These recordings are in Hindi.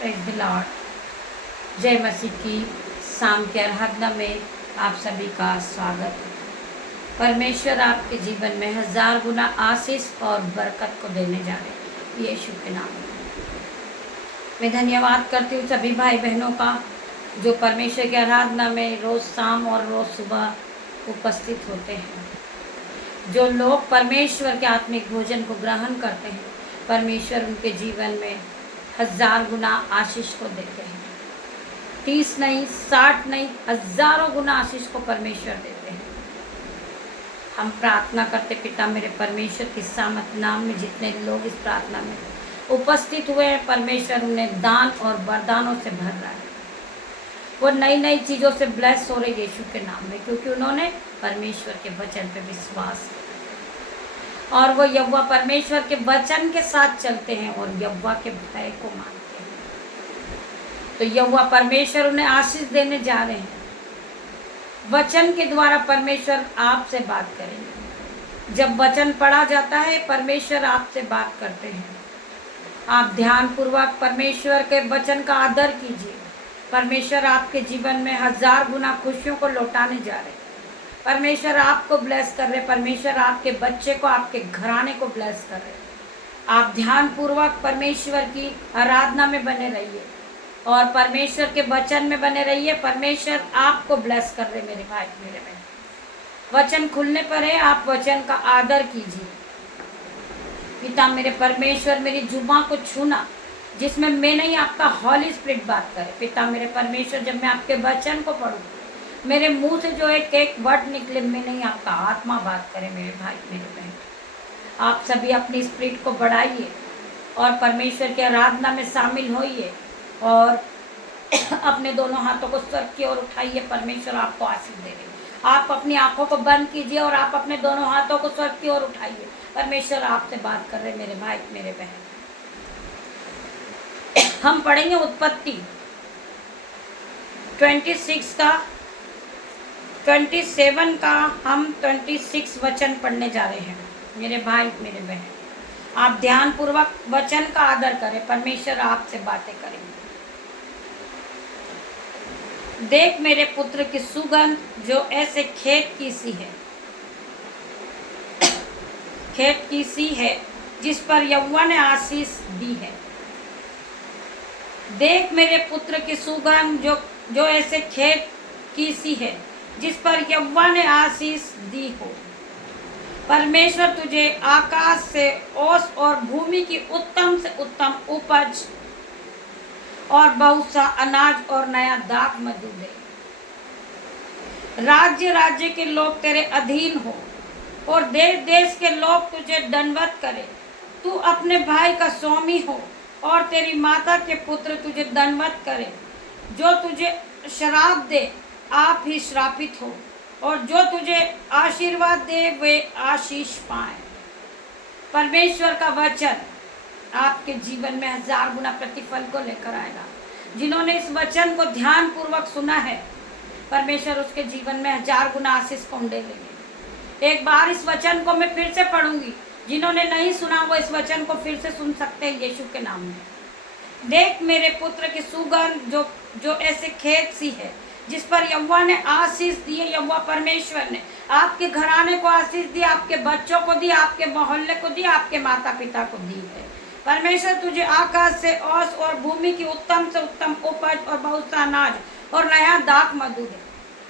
Praise the Lord. जय मसीह की शाम के आराधना में आप सभी का स्वागत है। परमेश्वर आपके जीवन में 1000 गुना आशीष और बरकत को देने जा रहे हैं यीशु के नाम में। मैं धन्यवाद करती हूँ सभी भाई बहनों का जो परमेश्वर की आराधना में रोज़ शाम और रोज़ सुबह उपस्थित होते हैं। जो लोग परमेश्वर के आत्मिक भोजन को ग्रहण करते हैं, परमेश्वर उनके जीवन में 1000 गुना आशीष को देते हैं। 30 नहीं, 60 नहीं, हजारों गुना आशीष को परमेश्वर देते हैं। हम प्रार्थना करते, पिता मेरे परमेश्वर के सामर्थ नाम में जितने लोग इस प्रार्थना में उपस्थित हुए हैं, परमेश्वर उन्हें दान और वरदानों से भर रहा है। वो नई नई चीज़ों से ब्लेस हो रहे यीशु के नाम में, क्योंकि उन्होंने परमेश्वर के वचन पे विश्वास किया और वो यहोवा परमेश्वर के वचन के साथ चलते हैं और यहोवा के भय को मानते हैं। तो यहोवा परमेश्वर उन्हें आशीष देने जा रहे हैं। वचन के द्वारा परमेश्वर आपसे बात करेंगे। जब वचन पढ़ा जाता है, परमेश्वर आपसे बात करते हैं। आप ध्यानपूर्वक परमेश्वर के वचन का आदर कीजिए। परमेश्वर आपके जीवन में 1000 गुना खुशियों को लौटाने जा रहे हैं। परमेश्वर आपको ब्लेस कर रहे। परमेश्वर आपके बच्चे को, आपके घराने को ब्लेस कर रहे। आप ध्यानपूर्वक परमेश्वर की आराधना में बने रहिए और परमेश्वर के वचन में बने रहिए। परमेश्वर आपको ब्लेस कर रहे मेरे भाई मेरे बहन। वचन खुलने पर है, आप वचन का आदर कीजिए। पिता मेरे परमेश्वर, मेरी जुबान को छूना जिसमें मैं नहीं, आपका हॉली स्पिरिट बात करे। पिता मेरे परमेश्वर, जब मैं आपके वचन को पढ़ूँ, मेरे मुंह से जो एक वर्ड निकले, मैं नहीं, आपका आत्मा बात करे मेरे भाई मेरे बहन। आप सभी अपनी स्पिरिट को बढ़ाइए और परमेश्वर की आराधना में शामिल होइए और अपने दोनों हाथों को स्वर्ग की ओर उठाइए। परमेश्वर आपको आशीष दे रहे। आप अपनी आंखों को बंद कीजिए और आप अपने दोनों हाथों को स्वर्ग की ओर उठाइए। परमेश्वर आपसे बात कर रहे मेरे भाई मेरे बहन। हम पढ़ेंगे उत्पत्ति 27 का हम 26 वचन पढ़ने जा रहे हैं मेरे भाई मेरे बहन। आप ध्यानपूर्वक वचन का आदर करें। परमेश्वर आपसे बातें करेंगे। देख मेरे पुत्र की सुगंध जो ऐसे खेत की सी है, खेत की सी है जिस पर यहोवा ने आशीष दी है। देख मेरे पुत्र की सुगंध जो ऐसे खेत की सी है जिस पर यहोवा ने आशीष दी हो। परमेश्वर तुझे आकाश से ओस और भूमि की उत्तम से उत्तम उपज और बहुत सा अनाज और नया दाख मधु दे। राज्य राज्य के लोग तेरे अधीन हो और देश देश के लोग तुझे दंडवत करे। तू अपने भाई का स्वामी हो और तेरी माता के पुत्र तुझे दंडवत करे। जो तुझे श्राप दे आप ही श्रापित हो और जो तुझे आशीर्वाद दे वे आशीष पाए। परमेश्वर का वचन आपके जीवन में 1000 गुना प्रतिफल को लेकर आएगा। जिन्होंने इस वचन को ध्यान पूर्वक सुना है, परमेश्वर उसके जीवन में 1000 गुना आशीष को दे लेंगे। एक बार इस वचन को मैं फिर से पढ़ूंगी। जिन्होंने नहीं सुना वो इस वचन को फिर से सुन सकते हैं यीशु के नाम में। देख मेरे पुत्र की सुगंध जो ऐसे खेत सी है जिस पर यहोवा ने आशीष दी है। यहोवा परमेश्वर ने आपके घराने को आशीष दी, आपके बच्चों को दी, आपके मोहल्ले को दी, आपके माता पिता को दी है। परमेश्वर तुझे आकाश से ओस और भूमि की उत्तम से उत्तम उपज और बहुत सा अनाज और नया दाख मधु दे।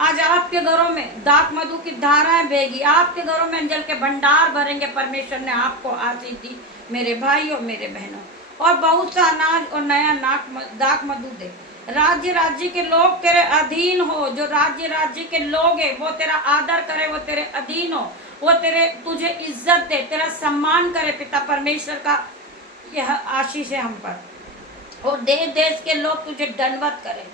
आज आपके घरों में दाख मधु की धाराएं बहेगी। आपके घरों में अंजल के भंडार भरेंगे। परमेश्वर ने आपको आशीष दी मेरे भाई और मेरे बहनों। और बहुत सा अनाज और नया दाख मधु दे। राज्य राज्य के लोग तेरे अधीन हो। जो राज्य राज्य के लोग हैं वो तेरा आदर करे, वो तेरे अधीन हो, वो तुझे इज्जत दे, तेरा सम्मान करे। पिता परमेश्वर का यह आशीष है हम पर। और देश देश के लोग तुझे दंडवत करे।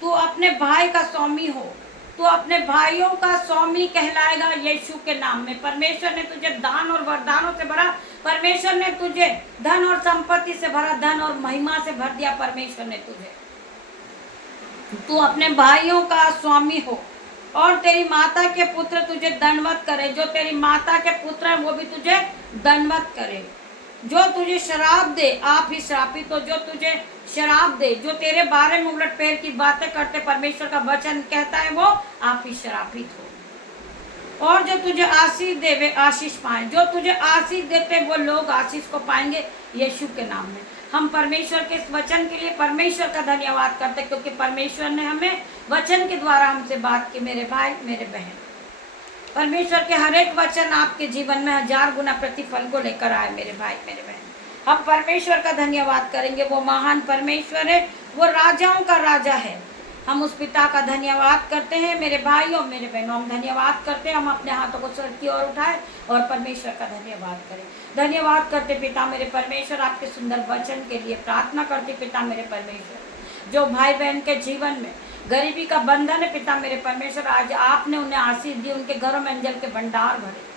तू अपने भाई का स्वामी हो। तू अपने भाइयों का स्वामी कहलाएगा यीशु के नाम में। परमेश्वर ने तुझे दान और वरदानों से भरा। परमेश्वर ने तुझे धन और संपत्ति से भरा, धन और महिमा से भर दिया। परमेश्वर ने तुझे, तू अपने भाइयों का स्वामी हो और तेरी माता के पुत्र तुझे दंडवत करे। जो तेरी माता के पुत्र हैं वो भी तुझे दंडवत करे। जो तुझे शराब दे आप ही श्रापित हो, जो तुझे शराब दे, जो तेरे बारे में उलट फेर की बातें करते, परमेश्वर का वचन कहता है वो आप ही श्रापित हो। और जो तुझे आशीष दे वे आशीष पाए, जो तुझे आशीष देते वो लोग आशीष को पाएंगे यीशु के नाम में। हम परमेश्वर के इस वचन के लिए परमेश्वर का धन्यवाद करते, क्योंकि परमेश्वर ने हमें वचन के द्वारा हमसे बात की। मेरे भाई मेरे बहन, परमेश्वर के हर एक वचन आपके जीवन में 1000 गुना प्रतिफल को लेकर आए। मेरे भाई मेरे बहन, हम परमेश्वर का धन्यवाद करेंगे। वो महान परमेश्वर है, वो राजाओं का राजा है। हम उस पिता का धन्यवाद करते हैं। मेरे भाइयों मेरे बहनों, हम धन्यवाद करते हैं। हम अपने हाथों को स्वर्ग की ओर उठाएं और परमेश्वर का धन्यवाद करें। धन्यवाद करते पिता मेरे परमेश्वर, आपके सुंदर वचन के लिए प्रार्थना करते पिता मेरे परमेश्वर। जो भाई बहन के जीवन में गरीबी का बंधन है पिता मेरे परमेश्वर, आज आपने उन्हें आशीष दी। उनके घरों में अंजल के भंडार भरे,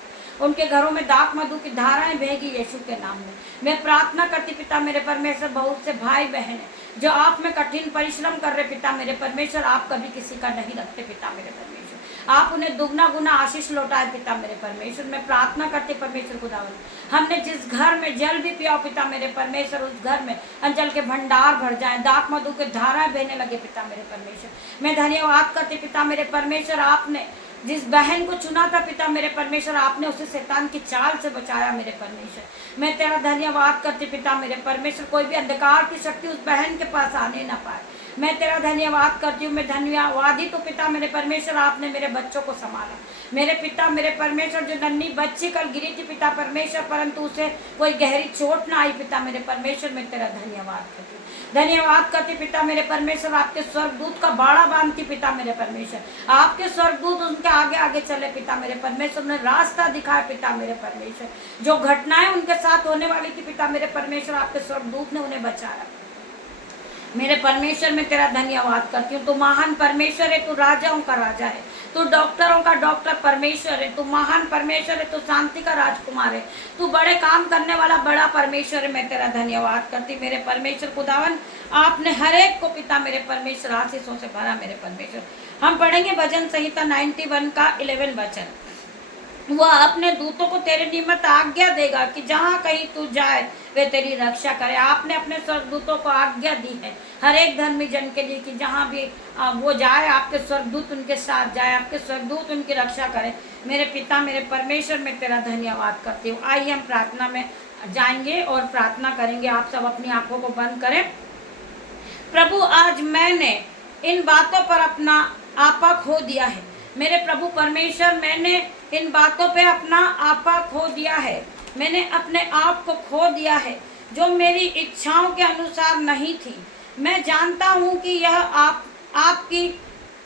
उनके घरों में दाख मधु की धाराएं बहेगी यीशु के नाम में। मैं प्रार्थना करती पिता मेरे परमेश्वर, बहुत से भाई बहन हैं जो आप में कठिन परिश्रम कर रहे पिता मेरे परमेश्वर, आप कभी किसी का नहीं रखते पिता मेरे परमेश्वर। आप उन्हें दुगना गुना आशीष लौटाए पिता मेरे परमेश्वर। मैं प्रार्थना करती परमेश्वर खुदावन, हमने जिस घर में जल भी पिया पिता मेरे परमेश्वर, उस घर में अंजल के भंडार भर जाएं, दाख मधु के धाराएं बहने लगे पिता मेरे परमेश्वर। मैं धन्यवाद करती पिता मेरे परमेश्वर, आपने जिस बहन को चुना था पिता मेरे परमेश्वर, आपने उसे शैतान की चाल से बचाया मेरे परमेश्वर। मैं तेरा धन्यवाद करती पिता मेरे परमेश्वर, कोई भी अंधकार की शक्ति उस बहन के पास आने ना पाए। मैं तेरा धन्यवाद करती हूँ। मैं धन्यवादी तो पिता मेरे परमेश्वर, आपने मेरे बच्चों को संभाला। मेरे पिता मेरे परमेश्वर, जो नन्ही बच्ची कल गिरी थी पिता परमेश्वर, परंतु उसे कोई गहरी चोट ना आई पिता मेरे परमेश्वर। मैं तेरा धन्यवाद करती हूँ। धन्यवाद करती पिता मेरे परमेश्वर, आपके स्वर्गदूत का बाड़ा बांधती पिता मेरे परमेश्वर। आपके स्वर्गदूत उनके आगे आगे चले पिता मेरे परमेश्वर, ने रास्ता दिखाए पिता मेरे परमेश्वर। जो घटनाएं उनके साथ होने वाली थी पिता मेरे परमेश्वर, आपके स्वर्गदूत ने उन्हें बचाया। मेरे परमेश्वर मैं तेरा धन्यवाद करती हूँ। तू महान परमेश्वर है, तू राजाओं का राजा है, तू डॉक्टरों का डॉक्टर परमेश्वर है, तू महान परमेश्वर है, तू शांति का राजकुमार है, तू बड़े काम करने वाला बड़ा परमेश्वर है। मैं तेरा धन्यवाद करती मेरे परमेश्वर खुदावन, आपने हर एक को पिता मेरे परमेश्वर आशीषों से भरा मेरे परमेश्वर। हम पढ़ेंगे भजन संहिता 91 का 11 वचन। वह अपने दूतों को तेरे निमित्त आज्ञा देगा कि जहाँ कहीं तू जाए वे तेरी रक्षा करे। आपने अपने स्वर्गदूतों को आज्ञा दी है हर एक धर्मी जन के लिए कि जहाँ भी वो जाए आपके स्वर्गदूत उनके साथ जाए, आपके स्वर्गदूत उनकी रक्षा करे। मेरे पिता मेरे परमेश्वर मैं तेरा धन्यवाद करती हूँ। आइए हम प्रार्थना में जाएंगे और प्रार्थना करेंगे। आप सब अपनी आंखों को बंद करें। प्रभु, आज मैंने इन बातों पर अपना आपा खो दिया है। मेरे प्रभु परमेश्वर, मैंने इन बातों पे अपना आपा खो दिया है। मैंने अपने आप को खो दिया है जो मेरी इच्छाओं के अनुसार नहीं थी। मैं जानता हूँ कि यह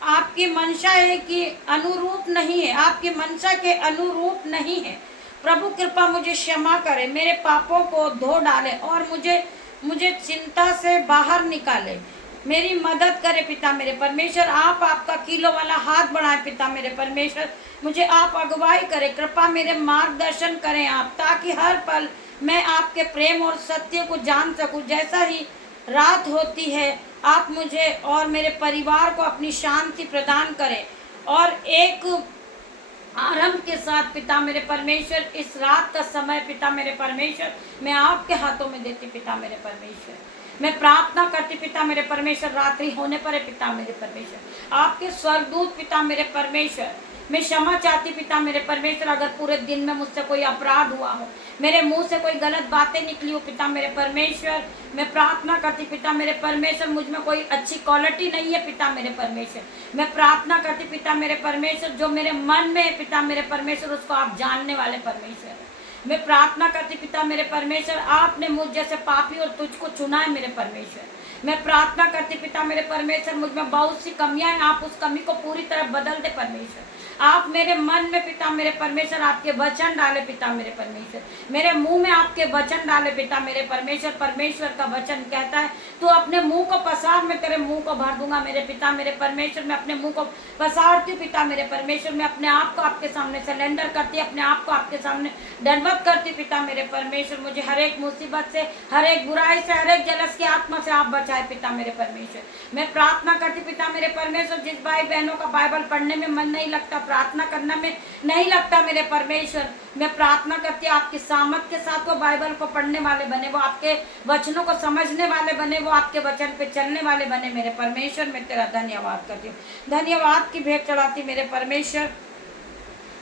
आपकी मंशा है कि अनुरूप नहीं है, आपकी मंशा के अनुरूप नहीं है। प्रभु कृपा मुझे क्षमा करे, मेरे पापों को धो डाले और मुझे चिंता से बाहर निकाले। मेरी मदद करे पिता मेरे परमेश्वर। आप आपका कीलों वाला हाथ बढ़ाएं पिता मेरे परमेश्वर। मुझे आप अगुवाई करें, कृपा मेरे मार्गदर्शन करें आप, ताकि हर पल मैं आपके प्रेम और सत्य को जान सकूं। जैसा ही रात होती है आप मुझे और मेरे परिवार को अपनी शांति प्रदान करें। और एक आरंभ के साथ पिता मेरे परमेश्वर, इस रात का समय पिता मेरे परमेश्वर मैं आपके हाथों में देती पिता मेरे परमेश्वर। मैं प्रार्थना करती पिता मेरे परमेश्वर, रात्रि होने पर है पिता मेरे परमेश्वर, आपके स्वर्गदूत पिता मेरे परमेश्वर। मैं क्षमा चाहती पिता मेरे परमेश्वर, अगर पूरे दिन में मुझसे कोई अपराध हुआ हो, मेरे मुंह से कोई गलत बातें निकली हो पिता मेरे परमेश्वर। मैं प्रार्थना करती पिता मेरे परमेश्वर, मुझ में कोई अच्छी क्वालिटी नहीं है पिता मेरे परमेश्वर। मैं प्रार्थना करती पिता मेरे परमेश्वर, जो मेरे मन में है पिता मेरे परमेश्वर उसको आप जानने वाले परमेश्वर। मैं प्रार्थना करती पिता मेरे परमेश्वर, आपने मुझ जैसे पापी और तुझको चुना है मेरे परमेश्वर। मैं प्रार्थना करती पिता मेरे परमेश्वर, मुझ में बहुत सी कमियां हैं, आप उस कमी को पूरी तरह बदल दे परमेश्वर। आप मेरे मन में पिता मेरे परमेश्वर आपके वचन डाले पिता मेरे परमेश्वर, मेरे मुंह में आपके वचन डाले पिता मेरे परमेश्वर। परमेश्वर का वचन कहता है तू अपने मुंह को पसार, मैं तेरे मुंह को भर दूंगा मेरे पिता मेरे परमेश्वर। मैं अपने मुंह को पसारती हूँ पिता मेरे परमेश्वर। मैं अपने आप को आपके सामने सरेंडर करती, अपने आप को आपके सामने दंडवत करती पिता मेरे परमेश्वर। मुझे हर एक मुसीबत से, हर एक बुराई से, हर एक जलस की आत्मा से आप बचाए पिता मेरे परमेश्वर। मैं प्रार्थना करती पिता मेरे परमेश्वर, जिस भाई बहनों का बाइबल पढ़ने में मन नहीं लगता, प्रार्थना करने में नहीं लगता मेरे परमेश्वर, मैं प्रार्थना करती आपकी सामर्थ के साथ वो बाइबल को पढ़ने वाले बने, वो आपके वचनों को समझने वाले बने, वो आपके वचन पे चलने वाले बने मेरे परमेश्वर। मैं तेरा धन्यवाद करती हूँ, धन्यवाद की भेंट चढ़ाती मेरे परमेश्वर,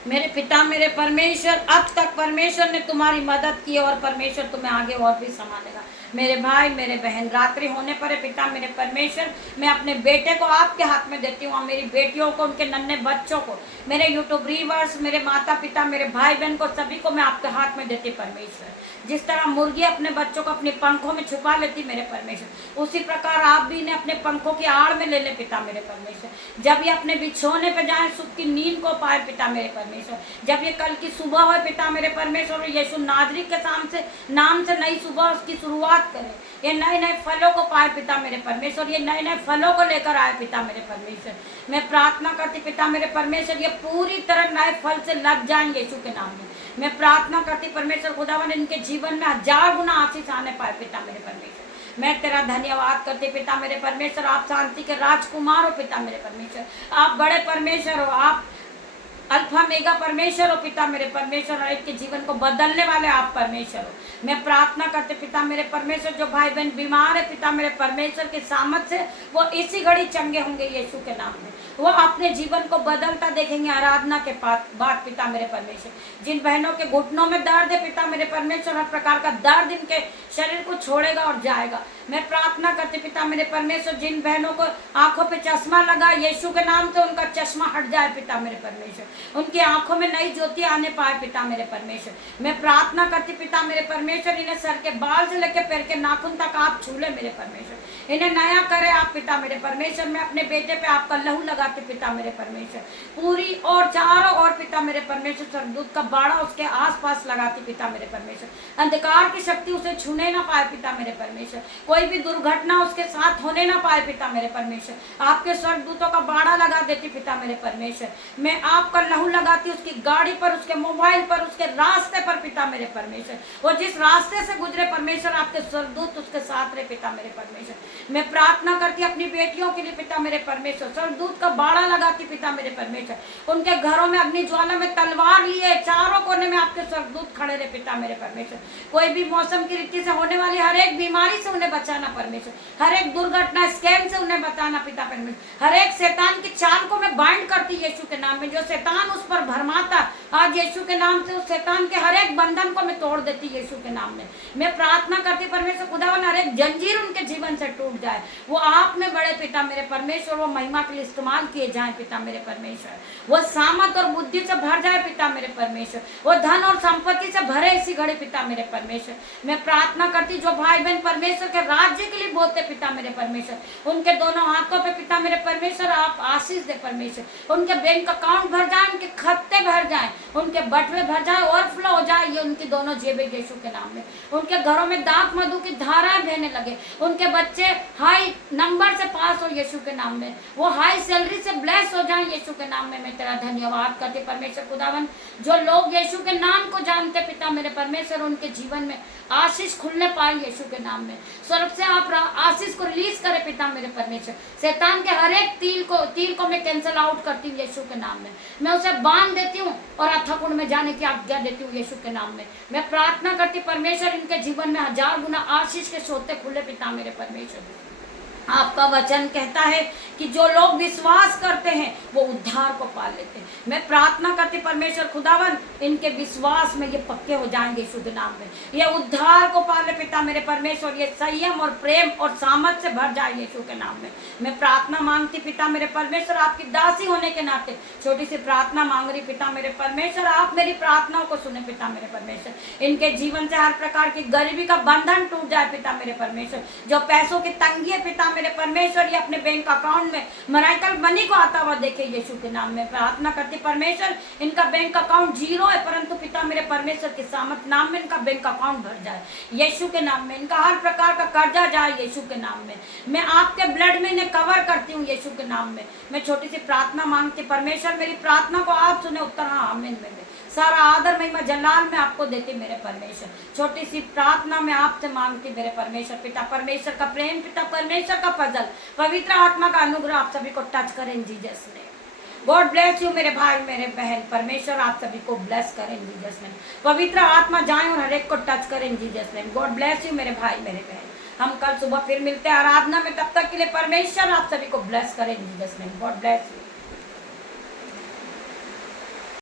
मेरे पिता मेरे परमेश्वर। अब तक परमेश्वर ने तुम्हारी मदद की और परमेश्वर तुम्हें आगे और भी संभालेगा। मेरे भाई मेरे बहन, रात्रि होने पर है पिता मेरे परमेश्वर, मैं अपने बेटे को आपके हाथ में देती हूँ, और मेरी बेटियों को, उनके नन्हे बच्चों को, मेरे यूट्यूब रीवर्स, मेरे माता पिता, मेरे भाई बहन को, सभी को मैं आपके हाथ में देती परमेश्वर। जिस तरह मुर्गी अपने बच्चों को अपने पंखों में छुपा लेती मेरे परमेश्वर, उसी प्रकार आप भी इन्हें अपने पंखों की आड़ में ले ले पिता मेरे परमेश्वर। जब ये अपने बिछोने पे जाए सुख की नींद को पाए पिता मेरे परमेश्वर, जब ये कल की सुबह हो पिता मेरे परमेश्वर, यीशु नाजरी के नाम से नई सुबह उसकी शुरुआत करे, ये नए नए फलों को पाए पिता मेरे परमेश्वर, ये नए नए फलों को लेकर आए पिता मेरे परमेश्वर। मैं प्रार्थना करती पिता मेरे परमेश्वर, ये पूरी तरह नए फल से लग जाएंगे यीशु के नाम में। मैं प्रार्थना करती परमेश्वर खुदावन, इनके जीवन में 1000 गुना आशीष आने पाए पिता मेरे परमेश्वर। मैं तेरा धन्यवाद करती पिता मेरे परमेश्वर, आप शांति के राजकुमार हो पिता मेरे परमेश्वर, आप बड़े परमेश्वर हो, आप अल्फा मेगा परमेश्वर हो पिता मेरे परमेश्वर, और एक के जीवन को बदलने वाले आप परमेश्वर हो। मैं प्रार्थना करते पिता मेरे परमेश्वर, जो भाई बहन बीमार है पिता मेरे परमेश्वर के सामर्थ्य से वो इसी घड़ी चंगे होंगे यीशु के नाम में, वो अपने जीवन को बदलता देखेंगे आराधना के बाद पिता मेरे परमेश्वर। जिन बहनों के घुटनों में दर्द है पिता मेरे परमेश्वर, हर प्रकार का दर्द इनके शरीर को छोड़ेगा और जाएगा। मैं प्रार्थना करती पिता मेरे परमेश्वर, जिन बहनों को आंखों पे चश्मा लगा यीशु के नाम से उनका चश्मा हट जाए पिता मेरे परमेश्वर, उनकी आंखों में नई ज्योति आने पाए पिता मेरे परमेश्वर। मैं प्रार्थना करती पिता मेरे परमेश्वर, इन्हें सर के बाल से लेकर पैर के नाखून तक आप छूले मेरे परमेश्वर, इन्हें नया करे आप पिता मेरे परमेश्वर। मैं अपने बेटे पे आपका लहू लगाती पिता मेरे परमेश्वर, पूरी और चारों ओर पिता मेरे परमेश्वर स्वर्गदूत का बाड़ा उसके आसपास लगाती पिता मेरे परमेश्वर, अंधकार की शक्ति उसे छूने ना पाए पिता मेरे परमेश्वर, कोई भी दुर्घटना उसके साथ होने ना पाए पिता मेरे परमेश्वर। आपके स्वर्गदूतों का बाड़ा लगा देती पिता मेरे परमेश्वर, मैं आपका लहू लगाती उसकी गाड़ी पर, उसके मोबाइल पर, उसके रास्ते पर पिता मेरे परमेश्वर, वो जिस रास्ते से गुजरे परमेश्वर आपके स्वर्गदूत उसके साथ रहे पिता मेरे परमेश्वर। मैं प्रार्थना करती अपनी बेटियों के लिए पिता मेरे परमेश्वर, स्वर्गदूत का बाड़ा लगाती पिता मेरे परमेश्वर, उनके घरों में अग्नि ज्वाला में तलवार लिए चारों कोने में आपके स्वर्गदूत खड़े रहे पिता मेरे परमेश्वर। कोई भी मौसम की रीति से होने वाली हर एक बीमारी से उन्हें बचाना परमेश्वर, हर एक दुर्घटना स्कैम से उन्हें बचाना पिता परमेश्वर, हर एक शैतान की चाल को मैं बाइंड करती यीशु के नाम में, जो शैतान उस पर भरमाता आज यीशु के नाम से उस शैतान के हर एक बंधन को मैं तोड़ देती यीशु के नाम में। मैं प्रार्थना करती परमेश्वर खुदावन, हर एक जंजीर उनके जीवन से टूट जाए, वो आप में बड़े पिता मेरे परमेश्वर, वो महिमा के लिए इस्तेमाल किए जाए पिता मेरे परमेश्वर, वो सामर्थ और बुद्धि से भर जाए पिता मेरे परमेश्वर, वो धन और संपत्ति से भरे इसी घड़ी पिता मेरे परमेश्वर। मैं प्रार्थना करती जो भाई बहन परमेश्वर के राज्य के लिए बोलते पिता मेरे परमेश्वर, उनके दोनों हाथों पे पिता मेरे परमेश्वर आप आशीष दे परमेश्वर, उनके बैंक अकाउंट भर जाए, उनके खत्ते भर जाए, उनके बटवे भर जाए, ओवरफ्लो हो जाए ये उनकी दोनों जेबें यीशु के नाम में, उनके घरों में दाख मधु की धाराएं बहने लगे, उनके बच्चे हाई नंबर से पास हो यीशु के नाम में, वो हाई सैलरी से ब्लेस हो जाए यीशु के नाम में। मैं तेरा धन्यवाद करती परमेश्वर खुदावन, जो लोग यीशु के नाम को जानते पिता मेरे परमेश्वर, उनके जीवन में आशीष खुलने पाए यीशु के नाम में, स्वर्ग से आप आशीष को रिलीज करे पिता मेरे परमेश्वर। शैतान के हर एक तीर को मैं कैंसिल आउट करती हूँ यीशु के नाम में, मैं उसे बांध देती हूँ और अथकुंड में जाने की आज्ञा देती हूँ यीशु के नाम में। मैं प्रार्थना करती परमेश्वर, इनके जीवन में 1000 गुना आशीष के सोते खुले पिता मेरे परमेश्वर। आपका वचन कहता है कि जो लोग विश्वास करते हैं वो उद्धार को पा लेते हैं। मैं प्रार्थना करती परमेश्वर खुदावन, इनके विश्वास में ये पक्के हो जाएंगे शुद्ध नाम में, ये उद्धार को पा ले पिता मेरे परमेश्वर, ये संयम और प्रेम और सामर्थ से भर जाए यीशु के नाम में। मैं प्रार्थना मांगती पिता मेरे परमेश्वर, आपकी दासी होने के नाते छोटी सी प्रार्थना मांग रही पिता मेरे परमेश्वर, आप मेरी प्रार्थनाओं को सुने पिता मेरे परमेश्वर। इनके जीवन से हर प्रकार की गरीबी का बंधन टूट जाए पिता मेरे परमेश्वर, जो पैसों की तंगी है पिता मेरे परमेश्वर, ये अपने बैंक अकाउंट में मराइकल मनी को आता हुआ देखे यीशु के नाम में। प्रार्थना करती परमेश्वर, इनका बैंक अकाउंट जीरो है, परंतु पिता मेरे परमेश्वर के सामर्थ नाम में इनका बैंक अकाउंट भर जाए यीशु के नाम में, इनका हर प्रकार का कर्जा जाए यीशु के नाम में। मैं आपके ब्लड में इन्हें कवर करती हूँ यीशु के नाम में। मैं छोटी सी प्रार्थना मांगती परमेश्वर, मेरी प्रार्थना को आप सुने, उत्तर हाँ आमीन में सारा आदर महिमा जलाल में आपको देती मेरे परमेश्वर। छोटी सी प्रार्थना में आपसे मांगती मेरे परमेश्वर पिता, परमेश्वर का प्रेम, पिता परमेश्वर का फजल, पवित्र आत्मा का अनुग्रह आप सभी को टच करें जीसस ने। गॉड ब्लेस यू मेरे भाई मेरे बहन, परमेश्वर आप सभी को ब्लेस करें जीसस ने। पवित्र आत्मा जाए और हर एक को टच करें जीसस ने। गॉड ब्लेस यू मेरे भाई मेरे बहन। हम कल सुबह फिर मिलते हैं आराधना में, तब तक के लिए परमेश्वर आप सभी को ब्लेस करें जीसस ने। God bless you.